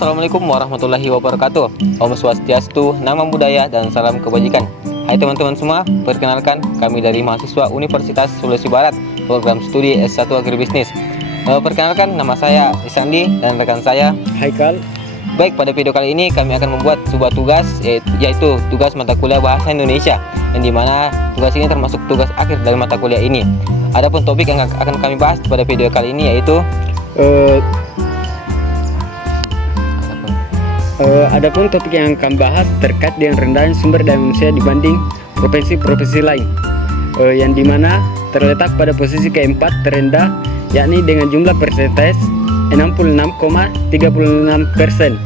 Assalamualaikum warahmatullahi wabarakatuh. Om Swastiastu, Namo Buddhaya, dan salam kebajikan. Hai teman-teman semua, perkenalkan kami dari mahasiswa Universitas Sulawesi Barat, program studi S1 Agribisnis. Perkenalkan, nama saya Isandi dan rekan saya Haikal. Baik, pada video kali ini kami akan membuat sebuah tugas, yaitu tugas mata kuliah Bahasa Indonesia, yang dimana tugas ini termasuk tugas akhir dari mata kuliah ini. Adapun topik yang akan kami bahas pada video kali ini yaitu Adapun topik yang akan bahas terkait dengan rendahnya sumber daya manusia dibanding provinsi-provinsi lain, yang dimana terletak pada posisi keempat terendah, yakni dengan jumlah persentase 66,36%.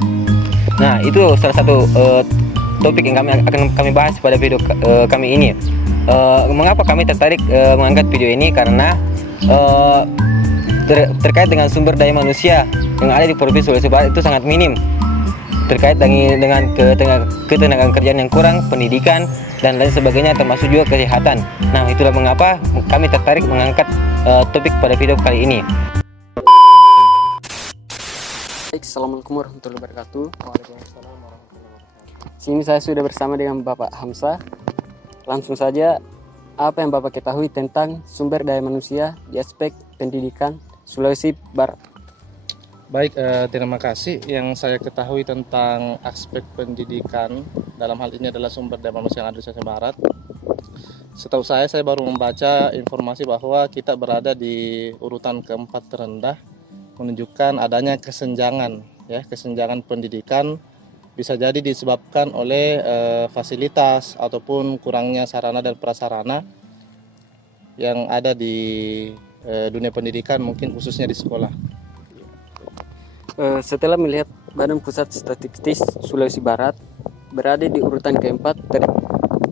Nah, itu salah satu topik yang akan kami bahas pada video kami ini. Mengapa kami tertarik mengangkat video ini? Karena terkait dengan sumber daya manusia yang ada di Provinsi Sulawesi Barat itu sangat minim, terkait dengan ketenagaan kerjaan yang kurang, pendidikan, dan lain sebagainya, termasuk juga kesehatan. Nah, itulah mengapa kami tertarik mengangkat topik pada video kali ini. Assalamualaikum warahmatullahi wabarakatuh. Waalaikumsalam warahmatullahi wabarakatuh. Sini saya sudah bersama dengan Bapak Hamzah. Langsung saja, apa yang Bapak ketahui tentang sumber daya manusia di aspek pendidikan Sulawesi Barat? Baik, terima kasih. Yang saya ketahui tentang aspek pendidikan dalam hal ini adalah sumber daya manusia yang ada di Sulawesi Barat. Setahu saya baru membaca informasi bahwa kita berada di urutan keempat terendah, menunjukkan adanya kesenjangan pendidikan, bisa jadi disebabkan oleh fasilitas ataupun kurangnya sarana dan prasarana yang ada di dunia pendidikan, mungkin khususnya di sekolah. Setelah melihat Badan Pusat Statistik Sulawesi Barat berada di urutan keempat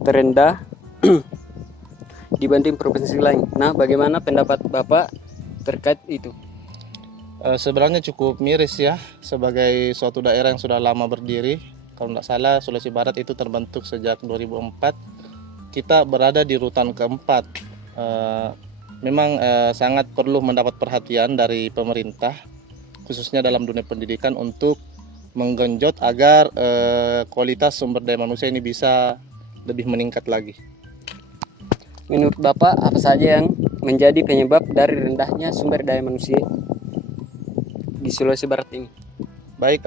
terendah dibanding provinsi lain. Nah, bagaimana pendapat Bapak terkait itu? Sebenarnya cukup miris ya, sebagai suatu daerah yang sudah lama berdiri. Kalau tidak salah, Sulawesi Barat itu terbentuk sejak 2004. Kita berada di urutan keempat. Memang sangat perlu mendapat perhatian dari pemerintah, khususnya dalam dunia pendidikan, untuk menggenjot agar kualitas sumber daya manusia ini bisa lebih meningkat lagi. Menurut Bapak, apa saja yang menjadi penyebab dari rendahnya sumber daya manusia di Sulawesi Barat ini? Baik,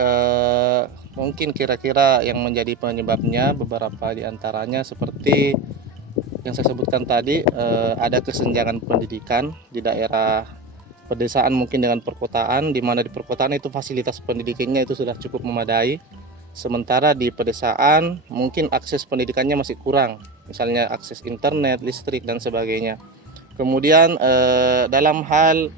mungkin kira-kira yang menjadi penyebabnya beberapa diantaranya seperti yang saya sebutkan tadi, ada kesenjangan pendidikan di daerah pedesaan mungkin dengan perkotaan, di mana di perkotaan itu fasilitas pendidikannya itu sudah cukup memadai, sementara di pedesaan mungkin akses pendidikannya masih kurang, misalnya akses internet, listrik, dan sebagainya. Kemudian dalam hal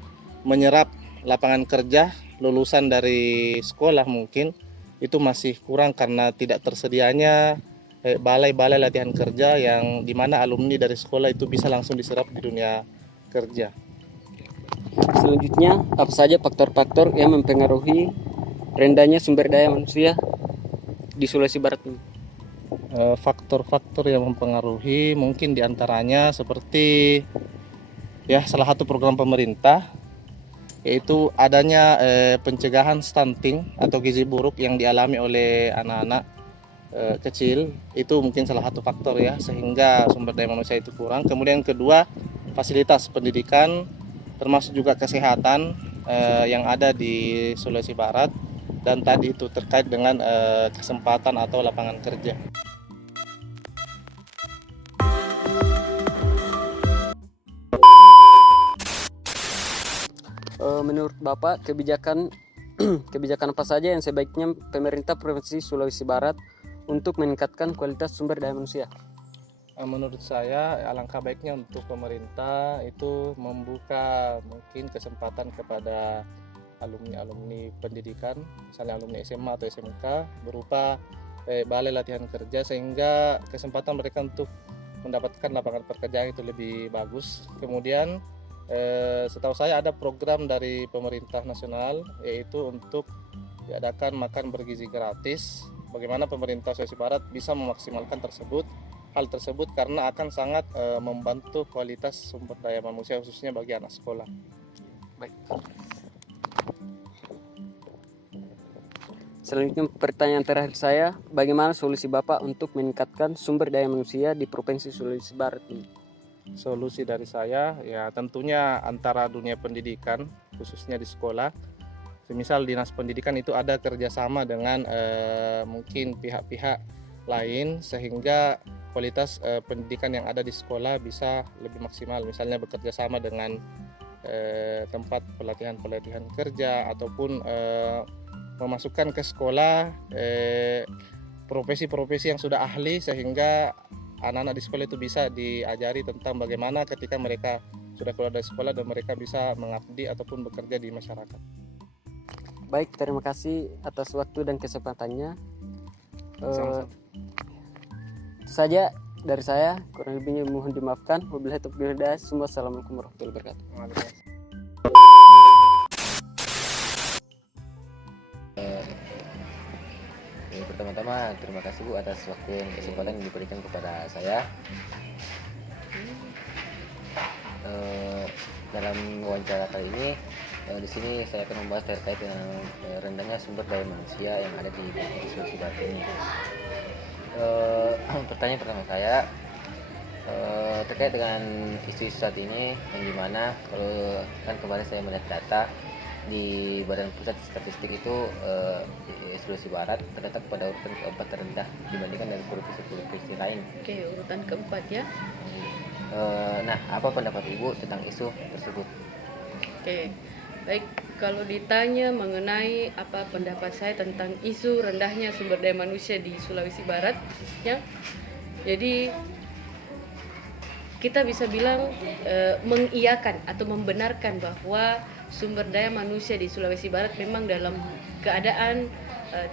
menyerap lapangan kerja lulusan dari sekolah mungkin itu masih kurang karena tidak tersedianya balai-balai latihan kerja yang dimana alumni dari sekolah itu bisa langsung diserap di dunia kerja. Selanjutnya, apa saja faktor-faktor yang mempengaruhi rendahnya sumber daya manusia di Sulawesi Barat ini? Faktor-faktor yang mempengaruhi mungkin diantaranya seperti salah satu program pemerintah, yaitu adanya pencegahan stunting atau gizi buruk yang dialami oleh anak-anak kecil. Itu mungkin salah satu faktor ya, sehingga sumber daya manusia itu kurang. Kemudian kedua, fasilitas pendidikan termasuk juga kesehatan yang ada di Sulawesi Barat, dan tadi itu terkait dengan kesempatan atau lapangan kerja. Menurut Bapak, kebijakan apa saja yang sebaiknya pemerintah Provinsi Sulawesi Barat untuk meningkatkan kualitas sumber daya manusia? Menurut saya alangkah baiknya untuk pemerintah itu membuka mungkin kesempatan kepada alumni pendidikan, misalnya alumni SMA atau SMK, berupa balai latihan kerja, sehingga kesempatan mereka untuk mendapatkan lapangan pekerjaan itu lebih bagus. Kemudian setahu saya ada program dari pemerintah nasional, yaitu untuk diadakan makan bergizi gratis. Bagaimana pemerintah Sulawesi Barat bisa memaksimalkan hal tersebut karena akan sangat membantu kualitas sumber daya manusia, khususnya bagi anak sekolah. Baik. Selanjutnya pertanyaan terakhir saya, bagaimana solusi Bapak untuk meningkatkan sumber daya manusia di Provinsi Sulawesi Barat ini? Solusi dari saya ya tentunya antara dunia pendidikan khususnya di sekolah, semisal dinas pendidikan itu ada kerjasama dengan mungkin pihak-pihak lain sehingga kualitas pendidikan yang ada di sekolah bisa lebih maksimal, misalnya bekerja sama dengan tempat pelatihan kerja ataupun memasukkan ke sekolah profesi-profesi yang sudah ahli sehingga anak-anak di sekolah itu bisa diajari tentang bagaimana ketika mereka sudah keluar dari sekolah dan mereka bisa mengabdi ataupun bekerja di masyarakat. Baik, terima kasih atas waktu dan kesempatannya. Sama-sama. Itu saja dari saya, kurang lebihnya mohon dimaafkan. Wabillahi taufiq wal hidayah. Assalamualaikum warahmatullahi wabarakatuh. Pertama-tama terima kasih Bu atas waktu dan kesempatan yang diberikan kepada saya. Dalam wawancara kali ini di sini saya akan membahas terkait dengan rendahnya sumber daya manusia yang ada di Provinsi Sulawesi Barat ini. Pertanyaan pertama saya terkait dengan isu-isu saat ini, yang dimana kalau kan kemarin saya melihat data di Badan Pusat Statistik itu Sulawesi Barat terletak pada urutan keempat terendah dibandingkan dengan provinsi-provinsi lain. Oke, urutan keempat ya. Nah, apa pendapat Ibu tentang isu tersebut? Oke, baik. Kalau ditanya mengenai apa pendapat saya tentang isu rendahnya sumber daya manusia di Sulawesi Barat, ya. Jadi kita bisa bilang mengiyakan atau membenarkan bahwa sumber daya manusia di Sulawesi Barat memang dalam keadaan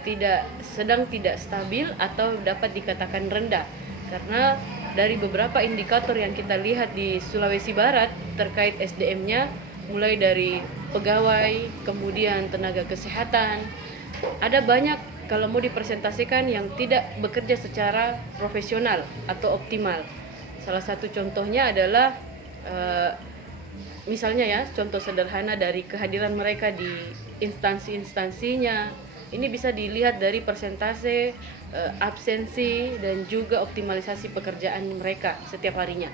tidak stabil atau dapat dikatakan rendah, karena dari beberapa indikator yang kita lihat di Sulawesi Barat terkait SDM-nya, mulai dari pegawai, kemudian tenaga kesehatan, ada banyak kalau mau dipresentasikan yang tidak bekerja secara profesional atau optimal. Salah satu contohnya adalah misalnya ya, contoh sederhana dari kehadiran mereka di instansi-instansinya. Ini bisa dilihat dari persentase absensi dan juga optimalisasi pekerjaan mereka setiap harinya.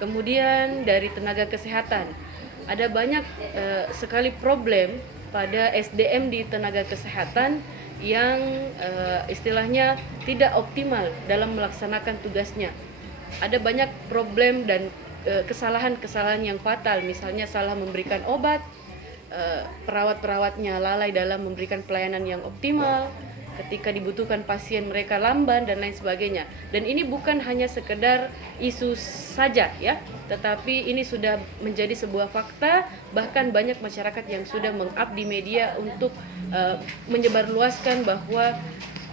Kemudian dari tenaga kesehatan, ada banyak sekali problem pada SDM di tenaga kesehatan yang istilahnya tidak optimal dalam melaksanakan tugasnya. Ada banyak problem dan kesalahan-kesalahan yang fatal, misalnya salah memberikan obat, perawat-perawatnya lalai dalam memberikan pelayanan yang optimal, ketika dibutuhkan pasien mereka lamban dan lain sebagainya. Dan ini bukan hanya sekedar isu saja ya, tetapi ini sudah menjadi sebuah fakta, bahkan banyak masyarakat yang sudah meng-up di media untuk menyebarluaskan bahwa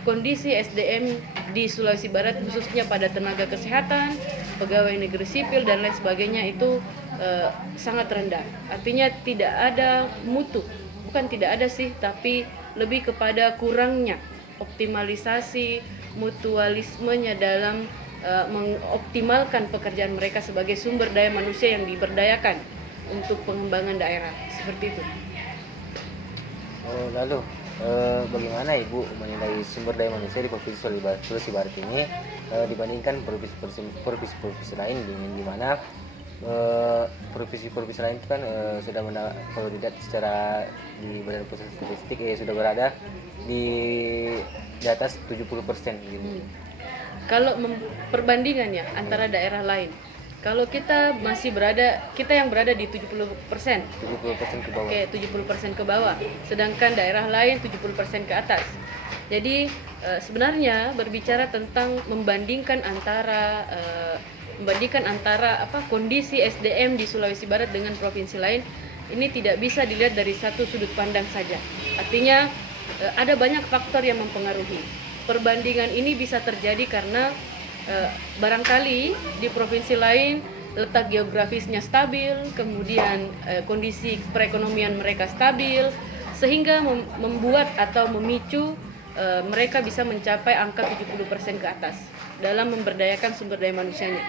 kondisi SDM di Sulawesi Barat khususnya pada tenaga kesehatan, pegawai negeri sipil dan lain sebagainya itu sangat rendah. Artinya tidak ada mutu, bukan tidak ada sih, tapi lebih kepada kurangnya optimalisasi mutualismenya dalam mengoptimalkan pekerjaan mereka sebagai sumber daya manusia yang diberdayakan untuk pengembangan daerah, seperti itu. Lalu bagaimana Ibu menilai sumber daya manusia di Provinsi Sulawesi Barat ini dibandingkan provinsi-provinsi lain, di mana provinsi-provinsi lain itu kan sudah kalau dilihat secara di Badan Pusat Statistik sudah berada di atas 70% gitu. Kalau perbandingannya antara daerah lain, kalau kita yang berada di 70% 70% ke bawah. Oke, 70% ke bawah, sedangkan daerah lain 70% ke atas. Jadi sebenarnya berbicara tentang membandingkan antara kondisi SDM di Sulawesi Barat dengan provinsi lain, ini tidak bisa dilihat dari satu sudut pandang saja. Artinya ada banyak faktor yang mempengaruhi. Perbandingan ini bisa terjadi karena barangkali di provinsi lain letak geografisnya stabil, kemudian kondisi perekonomian mereka stabil, sehingga membuat atau memicu mereka bisa mencapai angka 70% ke atas dalam memberdayakan sumber daya manusianya.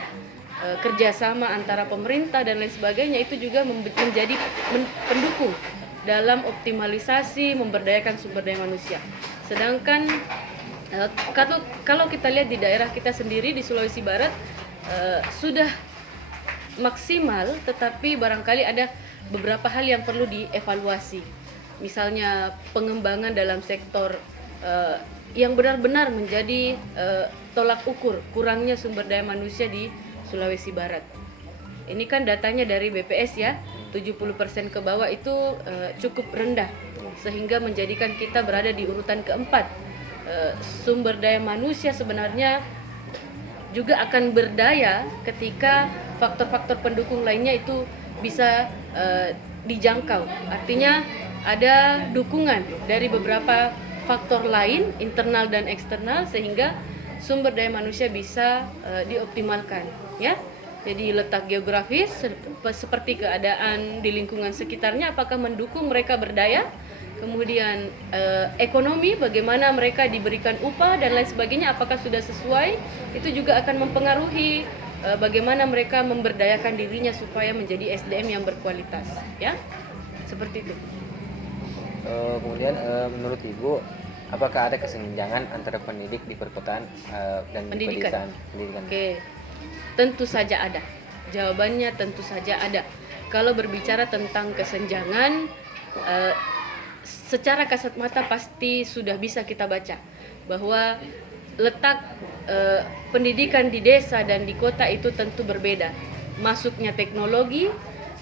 Kerjasama antara pemerintah dan lain sebagainya itu juga menjadi pendukung dalam optimalisasi memberdayakan sumber daya manusia. Sedangkan kalau kita lihat di daerah kita sendiri di Sulawesi Barat sudah maksimal, tetapi barangkali ada beberapa hal yang perlu dievaluasi. Misalnya pengembangan dalam sektor yang benar-benar menjadi tolak ukur kurangnya sumber daya manusia di Sulawesi Barat. Ini kan datanya dari BPS ya, 70% ke bawah itu cukup rendah, sehingga menjadikan kita berada di urutan keempat. Sumber daya manusia sebenarnya juga akan berdaya ketika faktor-faktor pendukung lainnya itu bisa dijangkau. Artinya ada dukungan dari beberapa faktor lain, internal dan eksternal, sehingga sumber daya manusia bisa dioptimalkan, ya. Jadi letak geografis seperti keadaan di lingkungan sekitarnya apakah mendukung mereka berdaya, kemudian ekonomi bagaimana mereka diberikan upah dan lain sebagainya apakah sudah sesuai, itu juga akan mempengaruhi bagaimana mereka memberdayakan dirinya supaya menjadi SDM yang berkualitas, ya. Seperti itu. Kemudian menurut Ibu, apakah ada kesenjangan antara pendidik di perkotaan dan di pedesaan? Pendidikan. Oke. Tentu saja ada. Jawabannya tentu saja ada. Kalau berbicara tentang kesenjangan, secara kasat mata pasti sudah bisa kita baca bahwa letak pendidikan di desa dan di kota itu tentu berbeda. Masuknya teknologi,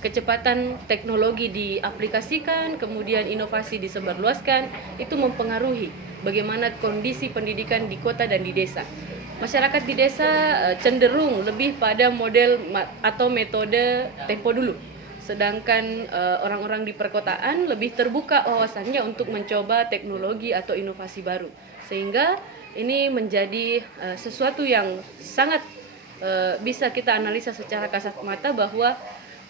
kecepatan teknologi diaplikasikan, kemudian inovasi disebarluaskan, itu mempengaruhi bagaimana kondisi pendidikan di kota dan di desa. Masyarakat di desa cenderung lebih pada model atau metode tempo dulu. Sedangkan orang-orang di perkotaan lebih terbuka wawasannya untuk mencoba teknologi atau inovasi baru. Sehingga ini menjadi sesuatu yang sangat bisa kita analisa secara kasat mata bahwa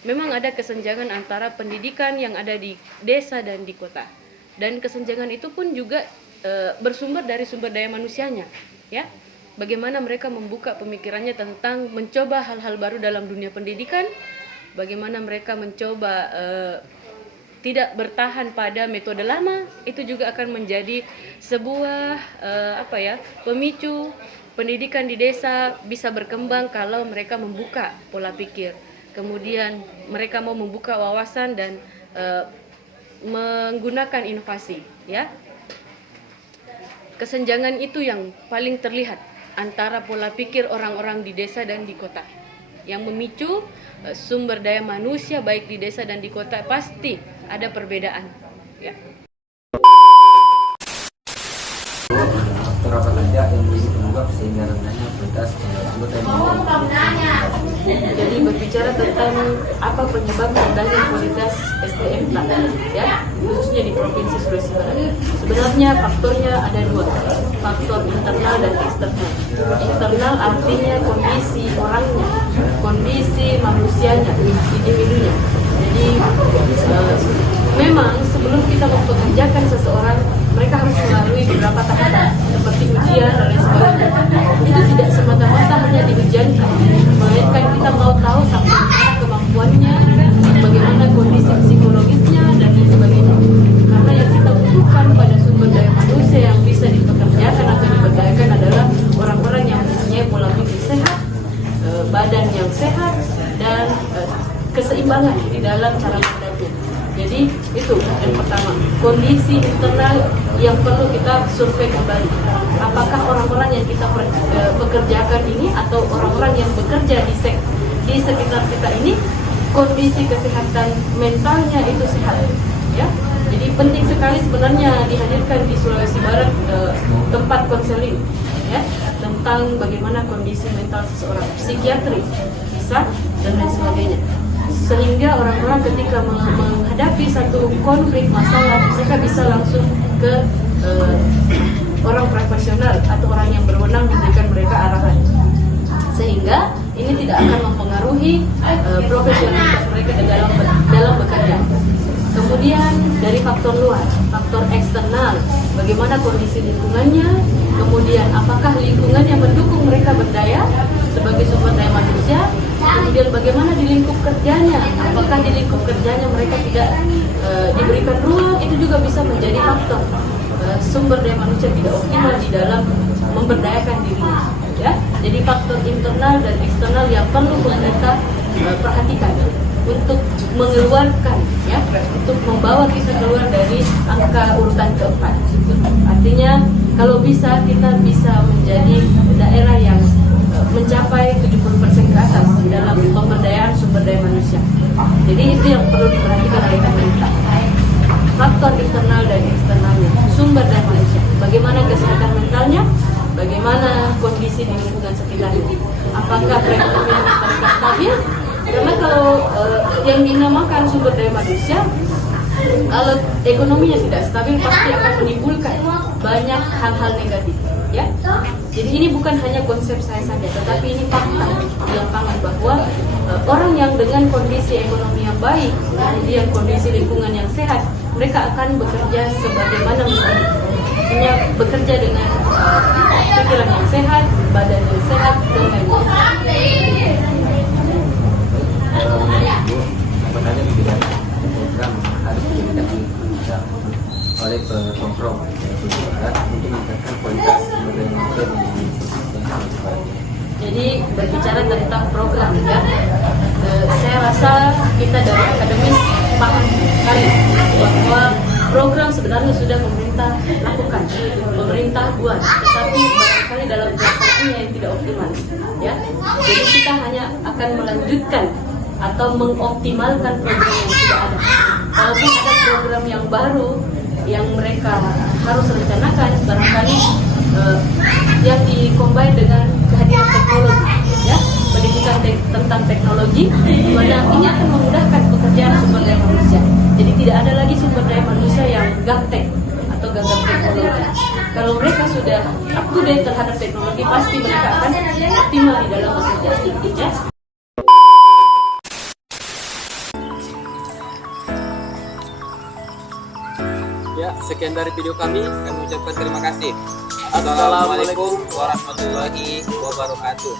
memang ada kesenjangan antara pendidikan yang ada di desa dan di kota. Dan kesenjangan itu pun juga bersumber dari sumber daya manusianya, ya. Bagaimana mereka membuka pemikirannya tentang mencoba hal-hal baru dalam dunia pendidikan, bagaimana mereka mencoba tidak bertahan pada metode lama, itu juga akan menjadi sebuah pemicu pendidikan di desa bisa berkembang kalau mereka membuka pola pikir. Kemudian mereka mau membuka wawasan dan menggunakan inovasi, ya. Kesenjangan itu yang paling terlihat antara pola pikir orang-orang di desa dan di kota. Yang memicu sumber daya manusia baik di desa dan di kota pasti ada perbedaan, ya. Faktor apa saja yang bisa penyebab sehingga rendahnya kualitas sumber daya manusia? Jadi berbicara tentang apa penyebab rendahnya kualitas SDM ya, khususnya di Provinsi Sulawesi Barat. Sebenarnya faktornya ada dua, faktor internal dan eksternal. Internal artinya kondisi orangnya, kondisi manusianya, individunya. Jadi memang sebelum kita mempekerjakan seseorang, mereka harus melalui beberapa tahapan seperti ujian dan lain sebagainya. Itu tidak semata-mata hanya diujiankan, melainkan kita mau tahu sampai mana kemampuannya, bagaimana kondisi psikologisnya dan lain sebagainya. Karena yang kita butuhkan pada sumber daya manusia yang bisa dipekerjakan atau diberdayakan adalah orang-orang yang mempunyai pola pikir sehat, badan yang sehat, dan keseimbangan di dalam cara menghadapi. Jadi itu yang pertama, kondisi internal yang perlu kita survei kembali. Apakah orang-orang yang kita pekerjakan ini atau orang-orang yang bekerja di sekitar kita ini kondisi kesehatan mentalnya itu sehat, ya. Jadi penting sekali sebenarnya dihadirkan di Sulawesi Barat tempat konseling, ya, tentang bagaimana kondisi mental seseorang, psikiatri bisa dan lain sebagainya. Sehingga orang-orang ketika menghadapi satu konflik masalah, mereka bisa langsung ke orang profesional atau orang yang berwenang memberikan mereka arahan. Sehingga ini tidak akan mempengaruhi profesionalitas mereka dalam bekerja. Kemudian dari faktor luar, faktor eksternal, bagaimana kondisi lingkungannya, kemudian apakah lingkungan yang mendukung mereka berdaya sebagai sumber daya manusia, kemudian bagaimana di lingkup kerjanya, apakah di lingkup kerjanya mereka tidak diberikan ruang, itu juga bisa menjadi faktor. sumber daya manusia tidak optimal di dalam memberdayakan dirinya, ya. Jadi faktor internal dan eksternal yang perlu pemerintah perhatikan untuk mengeluarkan, ya, untuk membawa kita keluar dari angka urutan keempat. Artinya kalau bisa kita bisa menjadi daerah yang mencapai 70% ke atas dalam pemberdayaan sumber daya manusia. Jadi itu yang perlu diperhatikan oleh pemerintah. Faktor internal dan eksternalnya, sumber daya manusia, bagaimana kesehatan mentalnya, bagaimana kondisi di lingkungan sekitarnya, apakah perekonomian mereka stabil. Karena kalau yang dinamakan sumber daya manusia, kalau ekonominya tidak stabil pasti akan menimbulkan banyak hal-hal negatif, ya. Jadi ini bukan hanya konsep saya saja, tetapi ini fakta di lapangan bahwa orang yang dengan kondisi ekonomi yang baik, kemudian kondisi lingkungan yang sehat, mereka akan bekerja sebagaimana mestinya. Artinya bekerja dengan pikiran yang sehat, badan yang sehat, dan lain-lain. Sebenarnya lebih banyak program harus dijadikan oleh pemprov untuk meningkatkan kualitas sumber daya manusia di Jadi berbicara tentang program, ya, saya rasa kita dari akademis paham sekali bahwa program sebenarnya sudah pemerintah lakukan, pemerintah buat, tetapi barangkali dalam pelaksanaannya yang tidak optimal, ya. Jadi kita hanya akan melanjutkan atau mengoptimalkan program yang sudah ada. Kalaupun ada program yang baru yang mereka harus rencanakan, barangkali yang dikombin dengan kehadiran teknologi, ya, pendidikan tentang teknologi, mana ini akan memudahkan pekerjaan sumber daya manusia. Jadi tidak ada lagi sumber daya manusia yang gaptek atau gagap teknologi. Kalau mereka sudah up to date terhadap teknologi, pasti mereka akan optimal di dalam bekerja, ya. Ya, sekian dari video kami. Kami ucapkan terima kasih. Assalamualaikum warahmatullahi wabarakatuh.